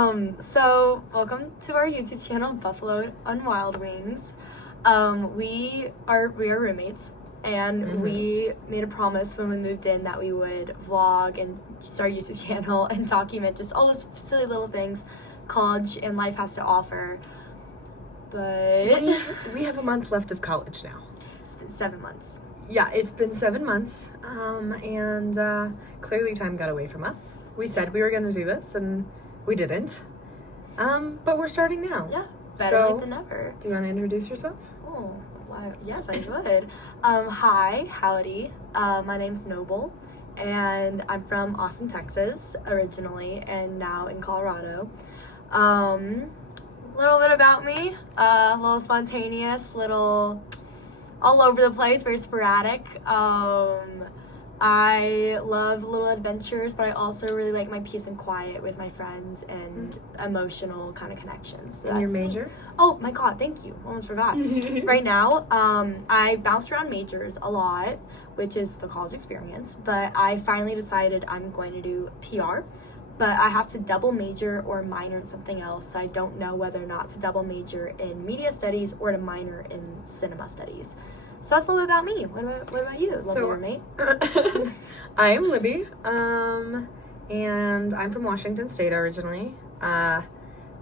So welcome to our YouTube channel, Buffalo on Wild Wings. We are roommates, and we made a promise when we moved in that we would vlog and start a YouTube channel and document just all those silly little things college and life has to offer. But we have a month left of college now. It's been 7 months. Yeah, it's been 7 months, and clearly time got away from us. We said we were going to do this, and we didn't. But we're starting now. Yeah, better late than never. Do you want to introduce yourself? Oh, wow. Yes, I would. Hi, howdy. My name's Noble, and I'm from Austin, Texas, originally, and now in Colorado. Little bit about me, a little spontaneous, little all over the place, very sporadic. I love little adventures, but I also really like my peace and quiet with my friends and emotional kind of connections. So and your that's major? Me. Oh my god, thank you. Almost forgot. Right now, I bounced around majors a lot, which is the college experience, but I finally decided I'm going to do PR. But I have to double major or minor in something else, so I don't know whether or not to double major in media studies or to minor in cinema studies. So that's a little bit about me. What about you, lovely roommate? I am Libby, and I'm from Washington State originally.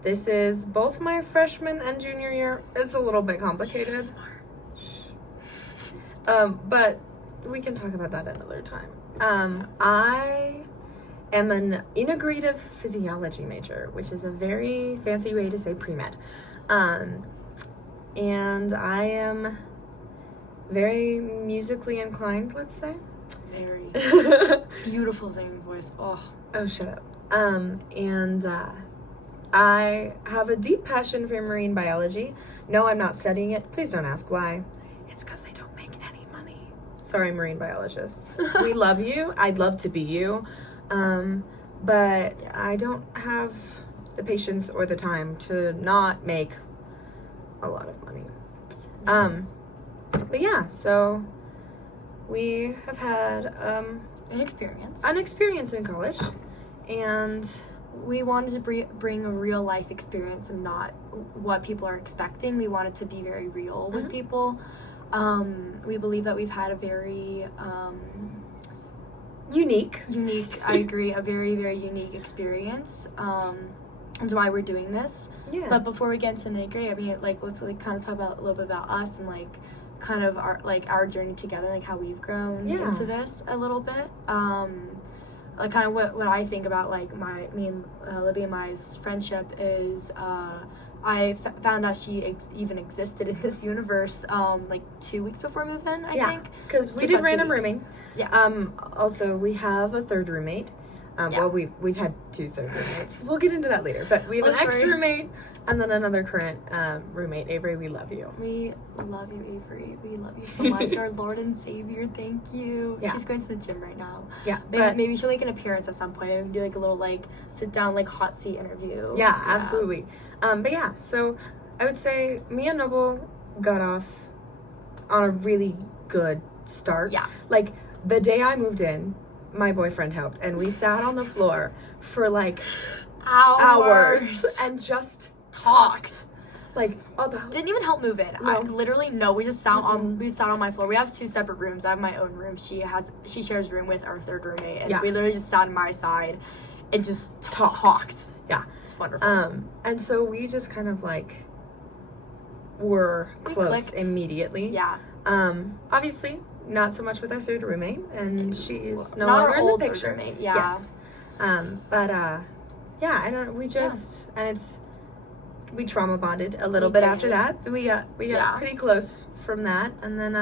This is both my freshman and junior year. It's a little bit complicated. But we can talk about that another time. I am an integrative physiology major, which is a very fancy way to say pre-med. And I am very musically inclined, let's say. Very. Beautiful singing voice. Oh, shut up. And I have a deep passion for marine biology. No, I'm not studying it. Please don't ask why. It's because they don't make any money. Sorry, marine biologists. We love you. I'd love to be you. But I don't have the patience or the time to not make a lot of money. But yeah, so we have had an experience in college, and we wanted to bring a real life experience and not what people are expecting. We wanted to be very real with people. We believe that we've had a very unique, I agree, a very, very unique experience. That's why we're doing this. Yeah. But before we get into nitty-gritty, I mean, let's kind of talk about a little bit about us and kind of our journey together, how we've grown into this a little bit. Kind of what I think about me and Libby and my friendship is I found out she even existed in this universe 2 weeks before we moved in, I think. Because we did random rooming. Yeah. Also, we have a third roommate. Well, we've had 2 third roommates. We'll get into that later. But we have an ex-roommate and then another current roommate. Avery, we love you. We love you, Avery. We love you so much. Our Lord and Savior, thank you. Yeah. She's going to the gym right now. Yeah. Maybe she'll make an appearance at some point. We can do a little sit down hot seat interview. Yeah, absolutely. But yeah, so I would say me and Noble got off on a really good start. Yeah. The day I moved in, my boyfriend helped, and we sat on the floor for hours and just talked about. Didn't even help move in. No. We just sat on my floor. We have 2 separate rooms. I have my own room. She shares a room with our third roommate, and we literally just sat on my side and just talked. Yeah, it's wonderful. And so we just kind of were close immediately. Yeah. Obviously not so much with our third roommate, and she's no not longer our in the old picture. Roommate, yeah. Yes. But I don't. We just and we trauma bonded a little bit after that. We got pretty close from that, and then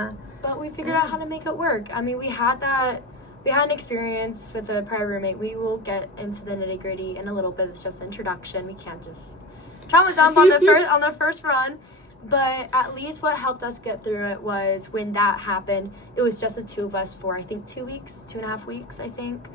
But we figured out how to make it work. I mean, we had an experience with a prior roommate. We will get into the nitty gritty in a little bit. It's just an introduction. We can't just trauma dump on the first run. But at least what helped us get through it was when that happened, it was just the 2 of us for, I think, 2 weeks, 2.5 weeks, I think.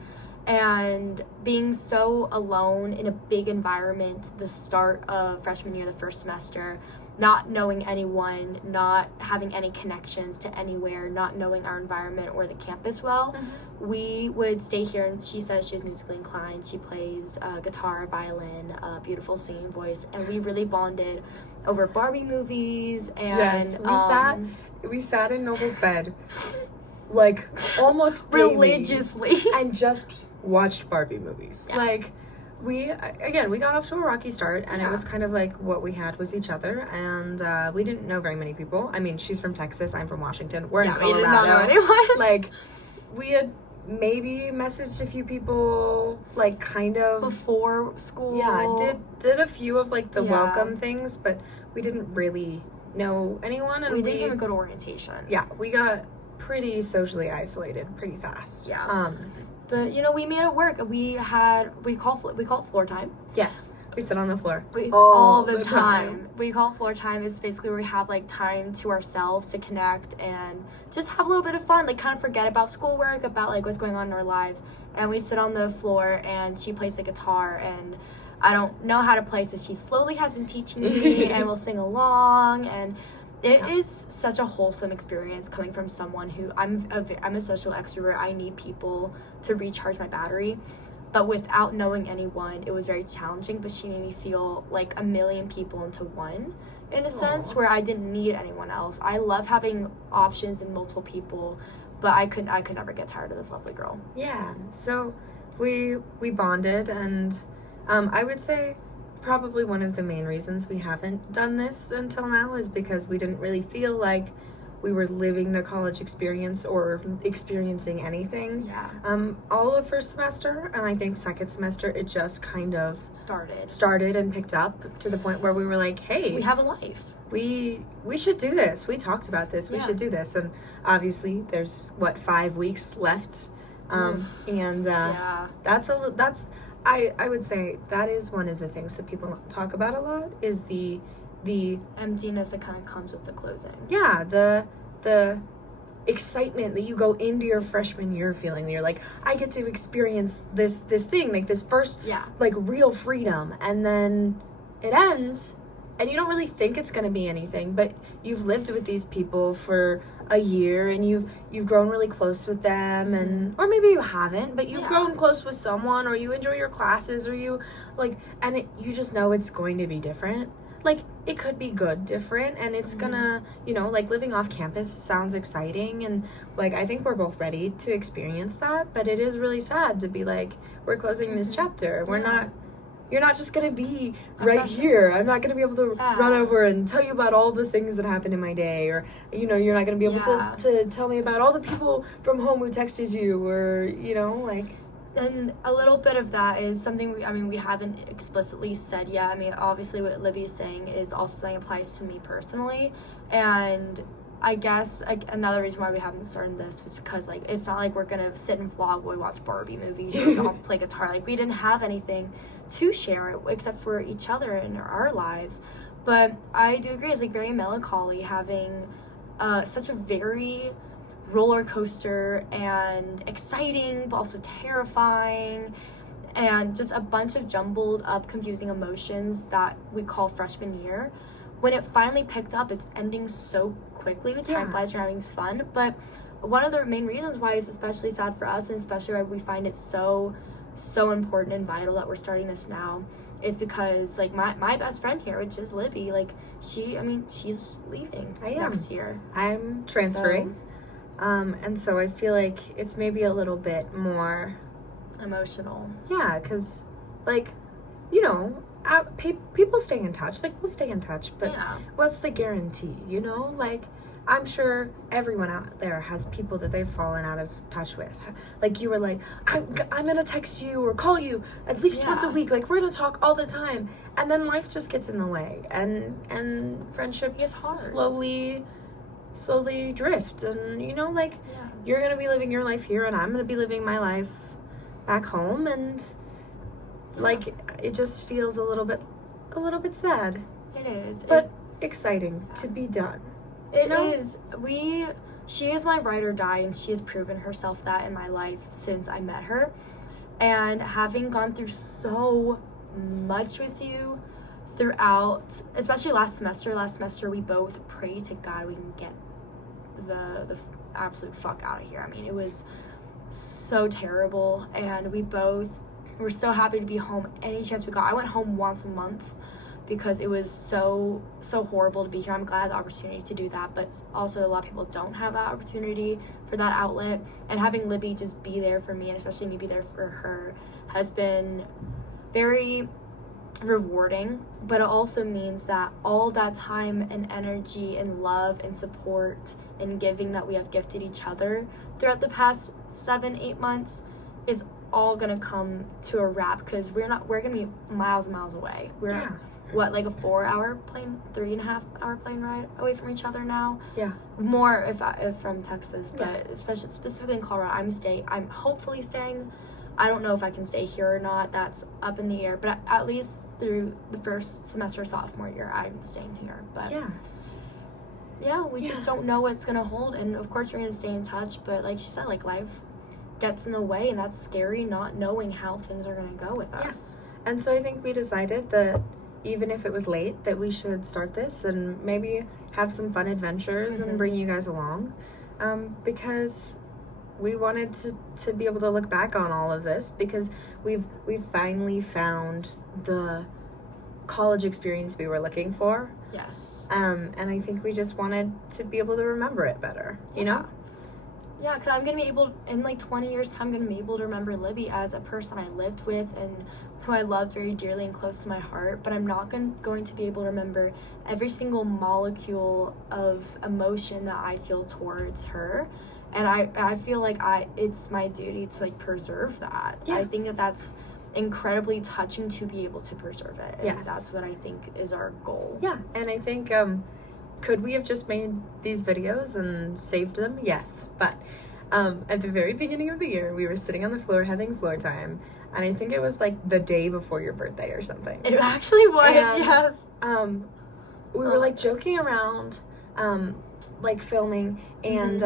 And being so alone in a big environment, the start of freshman year, the first semester, not knowing anyone, not having any connections to anywhere, not knowing our environment or the campus well, we would stay here. And she says she's musically inclined. She plays guitar, violin, beautiful singing voice, and we really bonded over Barbie movies. And yes, we sat in Noble's bed like almost daily religiously and just watched Barbie movies. Yeah. Like we got off to a rocky start, and it was kind of like what we had was each other, and we didn't know very many people. I mean, she's from Texas, I'm from Washington. We're in Colorado. We did not know anyone. Like we had maybe messaged a few people, like kind of before school. Yeah, did a few of like the welcome things, but we didn't really know anyone, and we didn't even go to orientation. Yeah, we got pretty socially isolated pretty fast. Yeah. But you know, we made it work. We call it floor time. Yes. We sit on the floor all the time. We call it floor time. It's basically where we have like time to ourselves to connect and just have a little bit of fun, like kind of forget about schoolwork, about like what's going on in our lives. And we sit on the floor, and she plays the guitar, and I don't know how to play, so she slowly has been teaching me, and we'll sing along, and it is such a wholesome experience coming from someone who I'm a social extrovert. I need people to recharge my battery. But without knowing anyone, it was very challenging. But she made me feel like a million people into one, in a sense, where I didn't need anyone else. I love having options and multiple people, but I could never get tired of this lovely girl. Yeah. So we bonded, and I would say probably one of the main reasons we haven't done this until now is because we didn't really feel like we were living the college experience or experiencing anything. Yeah. All of first semester, and I think second semester, it just kind of started and picked up to the point where we were like, hey, we have a life. We should do this. We talked about this. We should do this. And obviously there's 5 weeks left. And that's I would say that is one of the things that people talk about a lot is the emptiness that kind of comes with the closing. Yeah, the excitement that you go into your freshman year feeling. You're like, I get to experience this thing, like this first like real freedom, and then it ends and you don't really think it's going to be anything, but you've lived with these people for a year, and you've grown really close with them, and or maybe you haven't, but you've grown close with someone, or you enjoy your classes, or you like, and you just know it's going to be different. Like, it could be good different, and it's gonna, you know, like, living off campus sounds exciting, and like, I think we're both ready to experience that, but it is really sad to be like, we're closing this chapter. You're not just gonna be right here. I'm not gonna be able to run over and tell you about all the things that happened in my day, or, you know, you're not gonna be able to tell me about all the people from home who texted you, or, you know, like. And a little bit of that is something we haven't explicitly said yet. I mean, obviously what Libby's saying is also something that applies to me personally, and I guess another reason why we haven't started this was because, like, it's not like we're gonna sit and vlog while we watch Barbie movies or play guitar. Like, we didn't have anything to share except for each other in our lives. But I do agree, it's like very melancholy having such a very roller coaster and exciting but also terrifying and just a bunch of jumbled up confusing emotions that we call freshman year. When it finally picked up, it's ending so quickly. With time flies, you're having fun, but one of the main reasons why it's especially sad for us, and especially why we find it so important and vital that we're starting this now, is because, like, my best friend here, which is Libby, like, she's leaving next year. I'm transferring. And so I feel like it's maybe a little bit more emotional. Yeah, because, like, you know, people stay in touch. Like, we'll stay in touch, but what's the guarantee, you know? Like, I'm sure everyone out there has people that they've fallen out of touch with. Like, you were like, I'm gonna text you or call you at least once a week. Like, we're gonna talk all the time. And then life just gets in the way. And friendships slowly drift, and, you know, like, you're gonna be living your life here, and I'm gonna be living my life back home, and like, it just feels a little bit sad. It is, but exciting to be done. It is. She is my ride or die, and she has proven herself that in my life since I met her. and having gone through so much with you throughout, especially last semester we both prayed to God we can get the absolute fuck out of here. I mean, it was so terrible, and we both were so happy to be home any chance we got. I went home once a month because it was so horrible to be here. I'm glad I had the opportunity to do that, but also a lot of people don't have that opportunity for that outlet, and having Libby just be there for me, and especially me be there for her, has been very rewarding. But it also means that all of that time and energy and love and support and giving that we have gifted each other throughout the past 7-8 months is all gonna come to a wrap, because we're gonna be miles and miles away. We're like a 4-hour plane, 3.5-hour plane ride away from each other now. Yeah, more if from Texas, but especially specifically in Colorado. I'm hopefully staying. I don't know if I can stay here or not. That's up in the air. But at least through the first semester of sophomore year, I'm staying here. But we just don't know what's gonna hold. And of course, we're gonna stay in touch. But like she said, like life gets in the way, and that's scary, not knowing how things are gonna go with us. And so I think we decided that even if it was late, that we should start this and maybe have some fun adventures and bring you guys along, because we wanted to be able to look back on all of this, because we've finally found the college experience we were looking for. Yes. And I think we just wanted to be able to remember it better, you know? Yeah, because I'm going to be able, in like 20 years' time, I'm going to be able to remember Libby as a person I lived with and who I loved very dearly and close to my heart, but I'm not going to be able to remember every single molecule of emotion that I feel towards her. And I feel like it's my duty to like preserve that. Yeah. I think that's incredibly touching to be able to preserve it. And that's what I think is our goal. Yeah, and I think, could we have just made these videos and saved them? Yes, but at the very beginning of the year, we were sitting on the floor having floor time, and I think it was like the day before your birthday or something. It actually was, and, yes. We were like joking around, like filming, and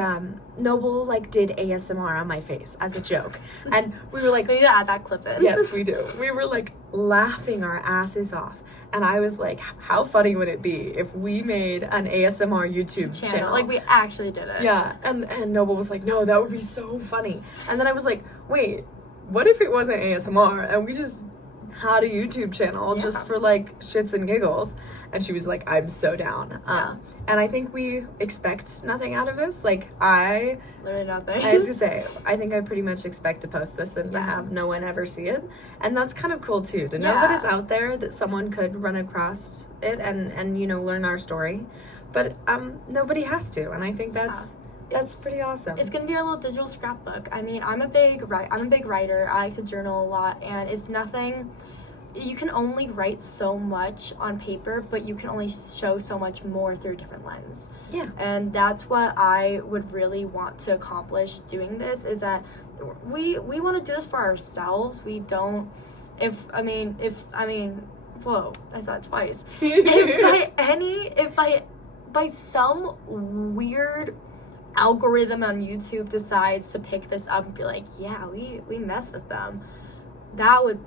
Noble like did ASMR on my face as a joke, and we were like, we need to add that clip in. Yes, we do. We were like laughing our asses off, and I was like, how funny would it be if we made an ASMR YouTube channel? Like we actually did it. Yeah, and Noble was like, no, that would be so funny. And then I was like, wait, what if it wasn't ASMR and we just had a YouTube channel just for like shits and giggles? And she was like, I'm so down. And I think we expect nothing out of this. Like literally nothing. I was gonna say, I think I pretty much expect to post this and to have no one ever see it. And that's kind of cool too, to know that it's out there, that someone could run across it and you know, learn our story. But nobody has to, and I think that's pretty awesome. It's gonna be our little digital scrapbook. I mean, I'm a big writer. I like to journal a lot, and it's nothing. You can only write so much on paper, but you can only show so much more through a different lens. Yeah. And that's what I would really want to accomplish doing this, is that we want to do this for ourselves. We don't, whoa, I said it twice. if by some weird algorithm on YouTube decides to pick this up and be like, yeah, we mess with them, that would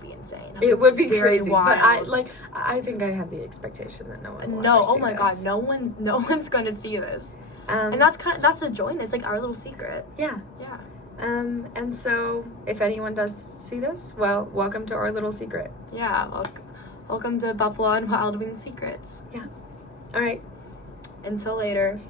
be insane. It would be very crazy. wild. But I think I have the expectation that no one will oh see my this. god, no one's going to see this. And that's the joy in this, like our little secret. Yeah. And so if anyone does see this, well, welcome to our little secret. Yeah, welcome to Buffalo and Wild Wing Secrets. Yeah. All right. Until later.